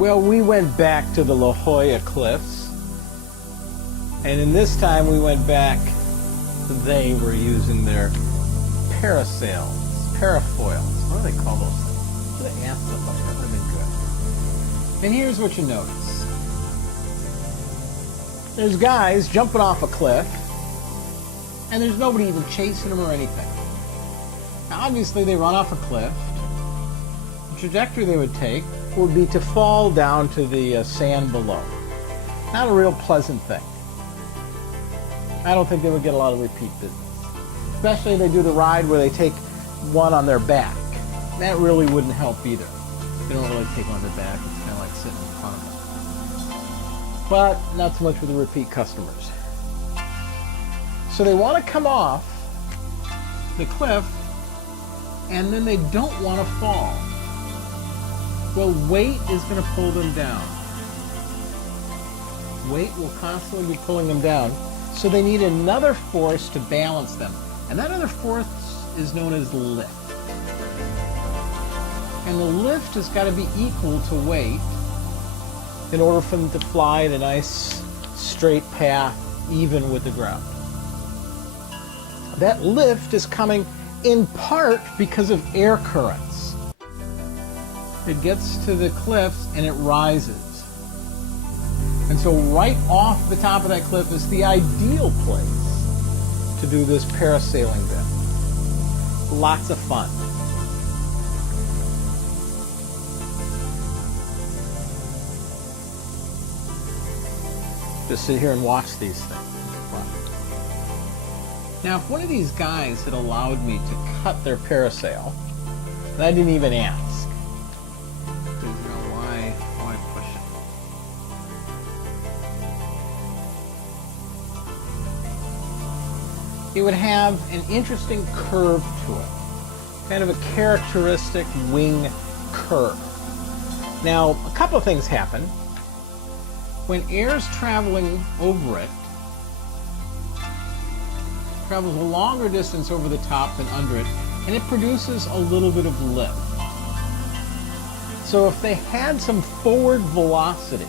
Well, we went back to the La Jolla Cliffs, and in this time we went back, they were using their parasails, parafoils. What do they call those things? Should have asked somebody. That would have been good. And here's what you notice. There's guys jumping off a cliff, and there's nobody even chasing them or anything. Now, obviously, they run off a cliff. The trajectory they would take would be to fall down to the sand below. Not a real pleasant thing. I don't think they would get a lot of repeat business. Especially if they do the ride where they take one on their back. That really wouldn't help either. They don't really take one on their back. It's kind of like sitting in front of them. But not so much with the repeat customers. So they want to come off the cliff, and then they don't want to fall. Well, weight is going to pull them down. Weight will constantly be pulling them down. So they need another force to balance them. And that other force is known as lift. And the lift has got to be equal to weight in order for them to fly in a nice straight path, even with the ground. That lift is coming in part because of air currents. It gets to the cliffs and it rises. And so right off the top of that cliff is the ideal place to do this parasailing bit. Lots of fun. Just sit here and watch these things. Wow. Now, if one of these guys had allowed me to cut their parasail, and I didn't even ask, because, you know, why push it? It would have an interesting curve to it, kind of a characteristic wing curve. Now, a couple of things happen. When air's traveling over it, travels a longer distance over the top than under it, and it produces a little bit of lift. So if they had some forward velocity,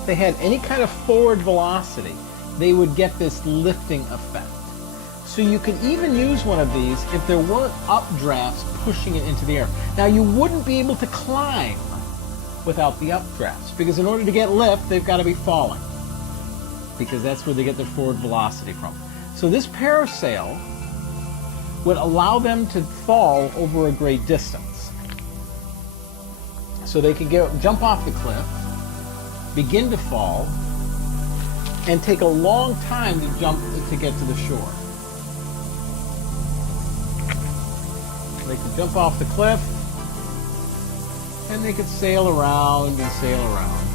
if they had any kind of forward velocity, they would get this lifting effect. So you could even use one of these if there weren't updrafts pushing it into the air. Now, you wouldn't be able to climb without the updrafts, because in order to get lift, they've got to be falling, because that's where they get their forward velocity from. So this parasail would allow them to fall over a great distance. So they could jump off the cliff, begin to fall, and take a long time to get to the shore. They could jump off the cliff, and they could sail around and sail around,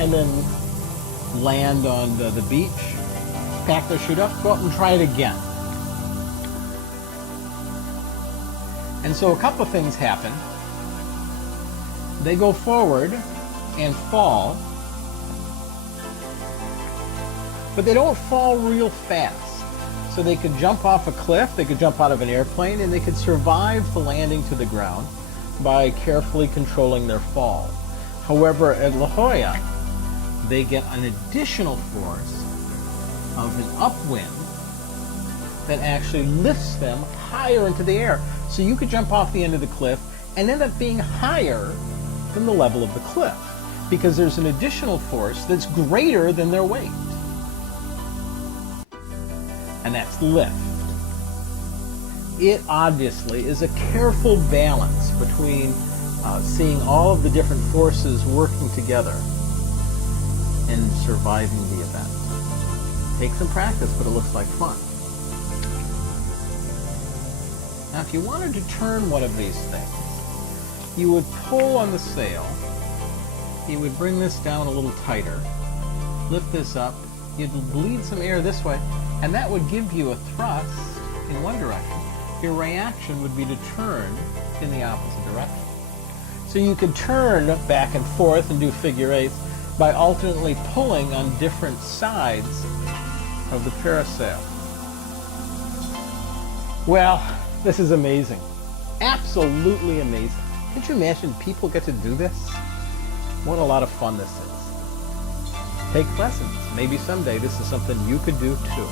and then land on the beach, pack their chute up, go up and try it again. And so a couple of things happen. They go forward and fall, but they don't fall real fast. So they could jump off a cliff, they could jump out of an airplane, and they could survive the landing to the ground by carefully controlling their fall. However, at La Jolla, they get an additional force of an upwind that actually lifts them higher into the air. So you could jump off the end of the cliff and end up being higher than the level of the cliff, because there's an additional force that's greater than their weight. And that's lift. It obviously is a careful balance between seeing all of the different forces working together and surviving the event. Take some practice, but it looks like fun. Now, if you wanted to turn one of these things, you would pull on the sail, you would bring this down a little tighter, lift this up, you'd bleed some air this way, and that would give you a thrust in one direction. Your reaction would be to turn in the opposite direction. So you could turn back and forth and do figure eights by alternately pulling on different sides of the parasail. Well, this is amazing. Absolutely amazing. Could you imagine people get to do this? What a lot of fun this is. Take lessons. Maybe someday this is something you could do too.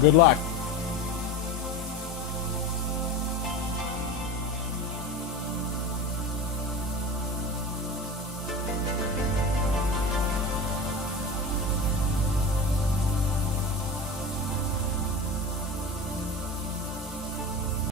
Good luck.